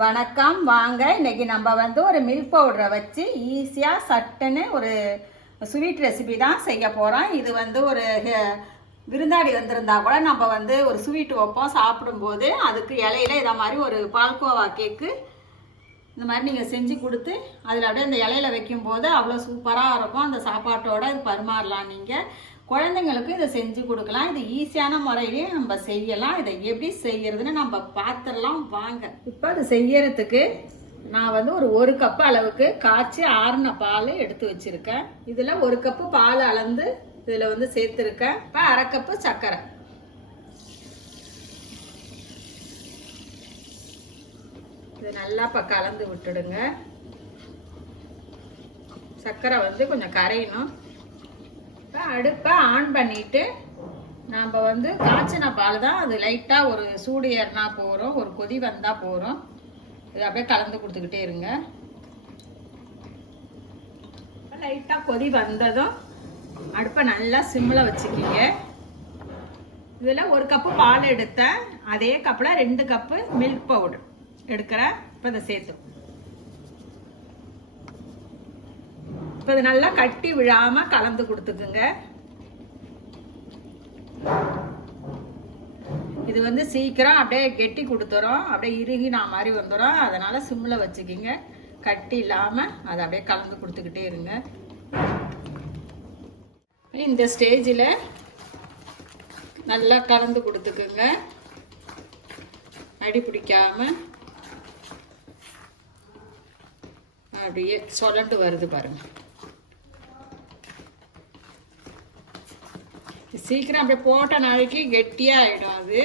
வணக்கம். வாங்க இன்னைக்கு நம்ம வந்து ஒரு மில்க் பவுடரை வச்சு ஈஸியாக சட்டுன்னு ஒரு ஸ்வீட் ரெசிபி தான் செய்ய போகிறோம் இது வந்து ஒரு விருந்தாடி வந்திருந்தா கூட நம்ம வந்து ஒரு ஸ்வீட் வைப்போம். சாப்பிடும்போது அதுக்கு இலையில இதை மாதிரி ஒரு பால்கோவா கேக்கு இந்த மாதிரி நீங்கள் செஞ்சு கொடுத்து அதில் அப்படியே அந்த இலையில வைக்கும்போது அவ்வளோ சூப்பராக இருக்கும். அந்த சாப்பாட்டோட பரிமாறலாம் நீங்கள் குழந்தைங்களுக்கு இதை செஞ்சு கொடுக்கலாம். இது ஈஸியான முறையிலேயே நம்ம செய்யலாம். இதை எப்படி செய்யறதுன்னு நம்ம பார்த்துடலாம். வாங்க. இப்போ அது செய்யறதுக்கு நான் வந்து ஒரு ஒரு கப் அளவுக்கு காய்ச்சி ஆறின பால் எடுத்து வச்சுருக்கேன். இதில் ஒரு கப்பு பால் அளந்து இதில் வந்து சேர்த்துருக்கேன். இப்போ அரை கப்பு சர்க்கரை. இது நல்லா இப்போ கலந்து விட்டுடுங்க. சர்க்கரை வந்து கொஞ்சம் கரையணும். இப்போ அடுப்பை ஆன் பண்ணிட்டு நாம் வந்து காய்ச்சின பால் தான். அது லைட்டாக ஒரு சூடு ஏறினா போகிறோம் ஒரு கொதி வந்தால் போகிறோம் இது அப்படியே கலந்து கொடுத்துக்கிட்டே இருங்க. லைட்டாக கொதி வந்ததும் அடுப்பை நல்லா சிம்மில் வச்சுக்கிங்க. இதில் ஒரு கப்பு பால் எடுத்தேன். அதே கப்பில் ரெண்டு கப்பு மில்க் பவுடர் எடுக்கிறேன். இப்போ இதை சேர்த்து இப்போ இது நல்லா கட்டி விழாமல் கலந்து கொடுத்துக்குங்க. இது வந்து சீக்கிரம் அப்படியே கெட்டி கொடுத்துறோம். அப்படியே இறுகி நான் மாதிரி வந்துடும் அதனால சிம்மில் வச்சுக்கிங்க. கட்டி இல்லாமல் அதை அப்படியே கலந்து கொடுத்துக்கிட்டே இருங்க. இந்த ஸ்டேஜில் நல்லா கலந்து கொடுத்துக்குங்க. அடி பிடிக்காம அப்படியே சொலண்டு வருது பாருங்கள் சீக்கிரம் அப்படியே போட்ட நாளைக்கு கெட்டியாக ஆகிடும் அது.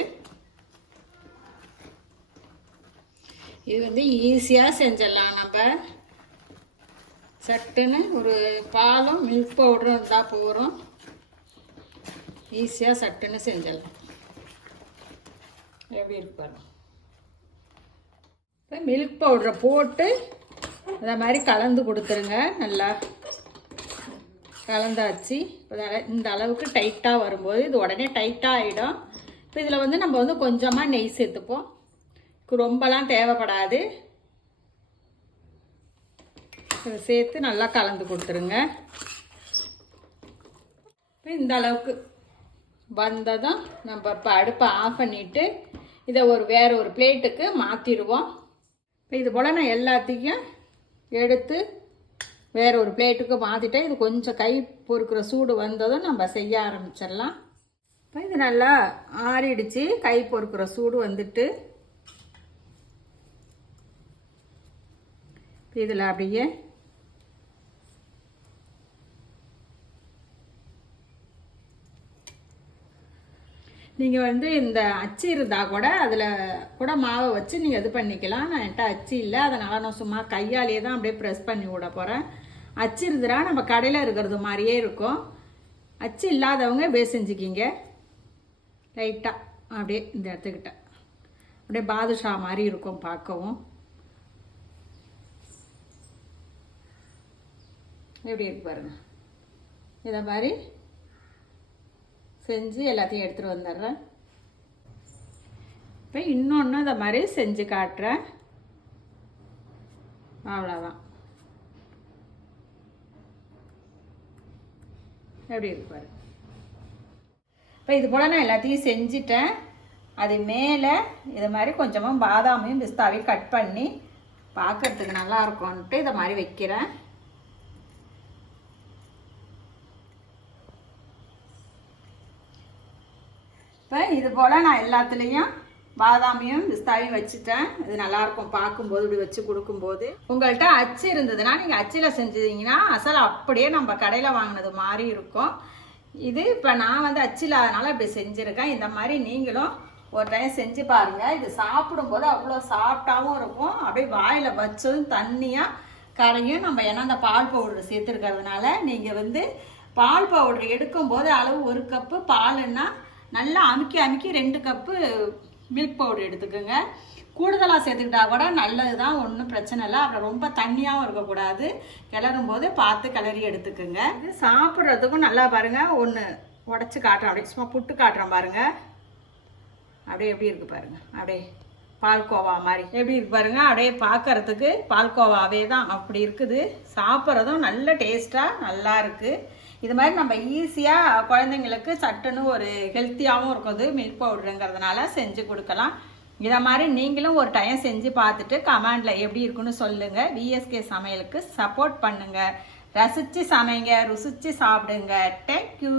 இது வந்து ஈஸியாக செஞ்சிடலாம் நம்ம. சட்டுன்னு ஒரு பாலும் மில்க் பவுடரும் இருந்தால் போகிறோம் ஈஸியாக சட்டுன்னு செஞ்சிடலாம். எப்படி இருப்பாரு இப்போ மில்க் பவுடரை போட்டு அதை மாதிரி கலந்து கொடுத்துருங்க நல்லா. கலந்தாச்சு. இப்போ இந்த அளவுக்கு டைட்டாக வரும்போது இது உடனே டைட்டாக ஆகிடும் இப்போ இதில் வந்து நம்ம வந்து கொஞ்சமாக நெய் சேர்த்துப்போம். ரொம்பலாம் தேவைப்படாது. இதை சேர்த்து நல்லா கலந்து கொடுத்துருங்க. இப்போ இந்த அளவுக்கு வந்ததும் நம்ம இப்போ அடுப்பை ஆஃப் பண்ணிவிட்டு இதை ஒரு வேறு ஒரு பிளேட்டுக்கு மாற்றிடுவோம் இப்போ இது போல் நான் எல்லாத்தையும் எடுத்து வேறு ஒரு பிளேட்டுக்கு மாற்றிட்டேன் இது கொஞ்சம் கை பொறுக்கிற சூடு வந்ததும் நம்ம செய்ய ஆரம்பிச்சிடலாம். இப்போ இது நல்லா ஆறிடுச்சு. கை பொறுக்கிற சூடு வந்துட்டு. இதில் அப்படியே நீங்கள் வந்து இந்த அச்சு இருந்தால் கூட அதில் கூட மாவை வச்சு நீங்கள் இது பண்ணிக்கலாம். நான் என்கிட்ட அச்சு இல்லை. அதனால் நான் சும்மா கையாலேயே தான் அப்படியே ப்ரெஸ் பண்ணி விட போகிறேன் அச்சு இருந்துடா நம்ம கடையில் இருக்கிறது மாதிரியே இருக்கும். அச்சு இல்லாதவங்க இப்படியே செஞ்சுக்கிங்க. லைட்டாக அப்படியே இந்த இடத்துக்கிட்ட அப்படியே பாதுஷா மாதிரி இருக்கும் பார்க்கவும். எப்படி இருக்கு பாருங்க. இதை மாதிரி செஞ்சு எல்லாத்தையும் எடுத்துகிட்டு வந்துடுறேன். இப்போ இன்னொன்று இதை மாதிரி செஞ்சு காட்டுறேன். அவ்வளோதான் எப்படி இருப்பார் இப்போ இது போல் நான் எல்லாத்தையும் செஞ்சிட்டேன். அது மேலே இது மாதிரி கொஞ்சமாக பாதாமையும் பிஸ்தாவையும் கட் பண்ணி பார்க்கறதுக்கு நல்லாயிருக்கும்ன்ட்டு இதை மாதிரி வைக்கிறேன். இப்போ இது போல் நான் எல்லாத்துலேயும் பாதாமியும் பிஸ்தாவையும் வச்சுட்டேன். இது நல்லாயிருக்கும் பார்க்கும்போது இப்படி வச்சு கொடுக்கும்போது. உங்கள்கிட்ட அச்சு இருந்ததுன்னா நீங்கள் அச்சில் செஞ்சீங்கன்னா அசல் அப்படியே நம்ம கடையில் வாங்கினது மாதிரி இருக்கும். இது இப்போ நான் வந்து அச்சு இல்லாதனால இப்படி செஞ்சுருக்கேன். இந்த மாதிரி நீங்களும் ஒரு டைம் செஞ்சு பாருங்கள் இது சாப்பிடும்போது அவ்வளோ சாஃப்டாகவும் இருக்கும். அப்படியே வாயில் வச்சதும் தண்ணியாக கரையும் நம்ம ஏன்னா அந்த பால் பவுடர் சேர்த்துருக்கிறதுனால நீங்கள் வந்து பால் பவுடர் எடுக்கும்போது அளவு ஒரு கப்பு பாலுன்னா நல்லா அமுக்கி அமுக்கி ரெண்டு கப்பு மில்க் பவுடர் எடுத்துக்கோங்க. கூடுதலாக சேர்த்துக்கிட்டா கூட நல்லது தான் ஒன்றும் பிரச்சனை இல்லை. அப்புறம் ரொம்ப தண்ணியாகவும் இருக்கக்கூடாது. கிளறும் போது பார்த்து கிளறி எடுத்துக்கோங்க. இது சாப்பிட்றதுக்கும் நல்லா பாருங்கள் ஒன்று உடச்சி காட்டுறேன். அப்படியே சும்மா புட்டு காட்டுறேன் பாருங்கள் அப்படியே எப்படி இருக்குது பாருங்கள் அப்படியே. பால்கோவா மாதிரி. எப்படி இருக்கு பாருங்க அப்படியே பார்க்கறதுக்கு பால்கோவாவே தான் அப்படி இருக்குது. சாப்பிட்றதும் நல்ல டேஸ்ட்டாக நல்லா இருக்குது இது மாதிரி நம்ம ஈஸியாக குழந்தைங்களுக்கு சட்டுன்னு ஒரு ஹெல்த்தியாகவும் இருக்குது. மில்க் பவுடருங்கிறதுனால செஞ்சு கொடுக்கலாம். இதை மாதிரி நீங்களும் ஒரு டைம் செஞ்சு பார்த்துட்டு கமெண்டில் எப்படி இருக்குன்னு சொல்லுங்கள் விஎஸ்கே சமையலுக்கு சப்போர்ட் பண்ணுங்கள் ரசித்து சமைங்க ருசித்து சாப்பிடுங்க. தேங்க்யூ